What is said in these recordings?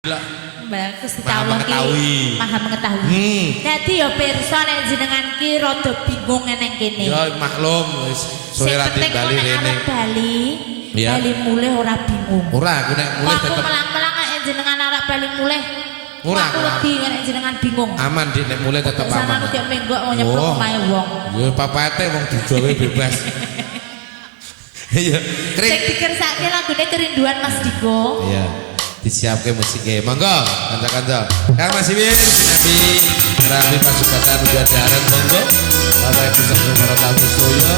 Mbak Gusti Allah ki maha mengetahui. Dadi ya pirsa nek jenengan ki rada bingung neng kene. Ya maklum wis suwe ra Bali rene. Bali mulih ora bingung. Ora aku nek mulih tetep. Aku melang-melang nek jenengan arek Bali mulih. Ora aku wedi nek jenengan bingung. Aman Dik nek mulih tetep aman. Sana nek menggok nyeplok omahe wong. Ya papate wong dijowe bebas. Iya. Sing dikersake lagune kerinduan Mas Diko. Iya. Disiapke musiknya, monggo kanca-kanca Kang Mas Iwin sinabi rapi pasukatan uga darat monggo Bapak Ibu saking para tamu sedaya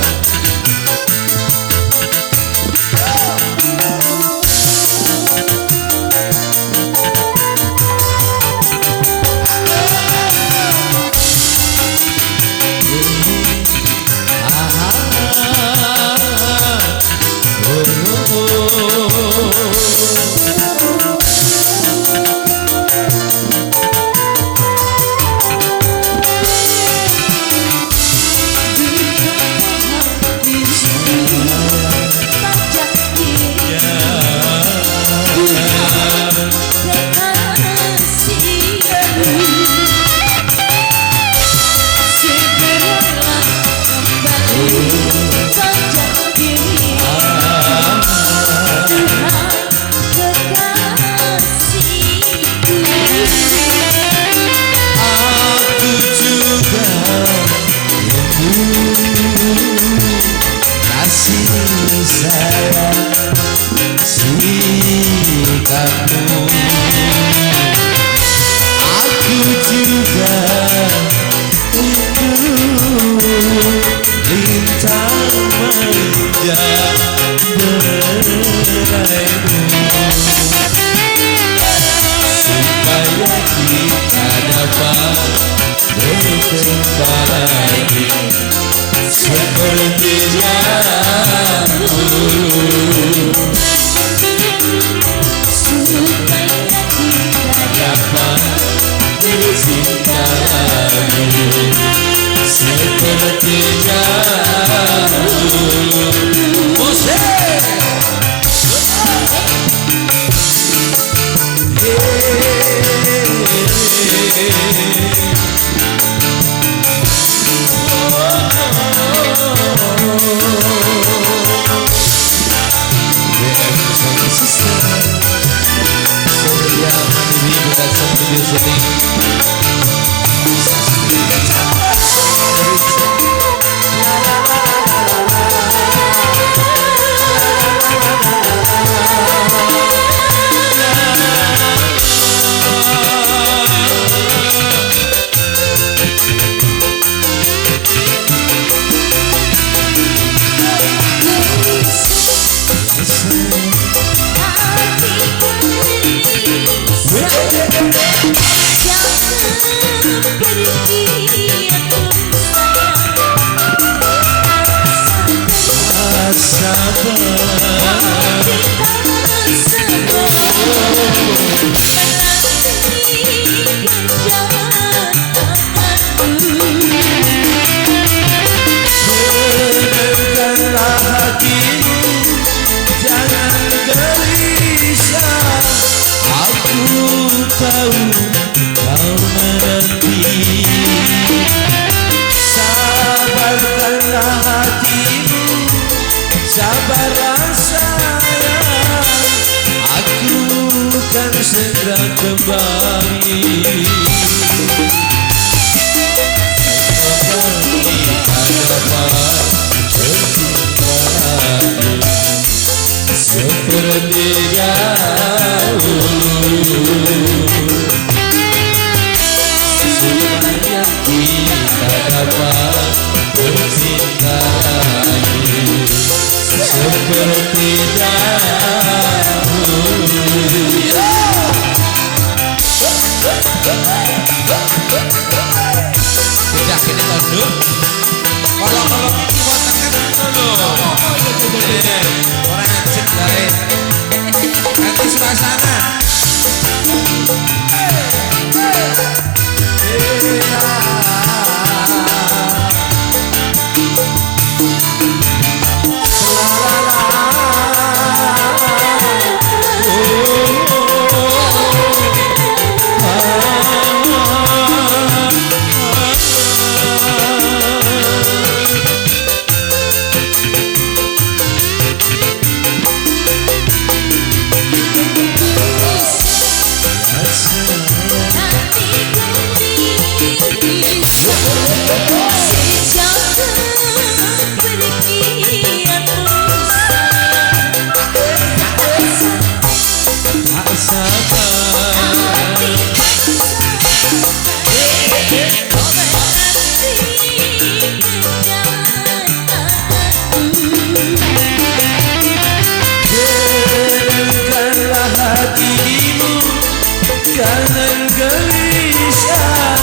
jangan gelisah,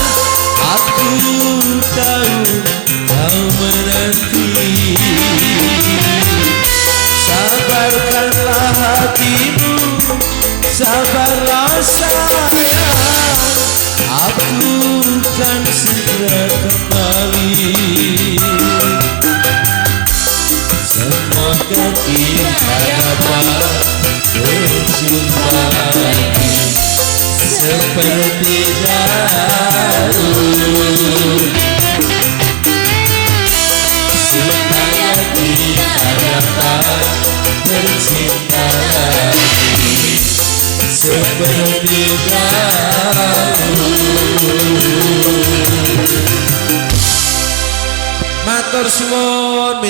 aku tahu kau menanti. Sabarkanlah hatimu, sabarlah sayang, aku kan segera kembali. Semoga kita dapat berjumpa lagi seperti dahulu, supaya kita dapat bercinta lagi seperti dahulu. Matur suwun.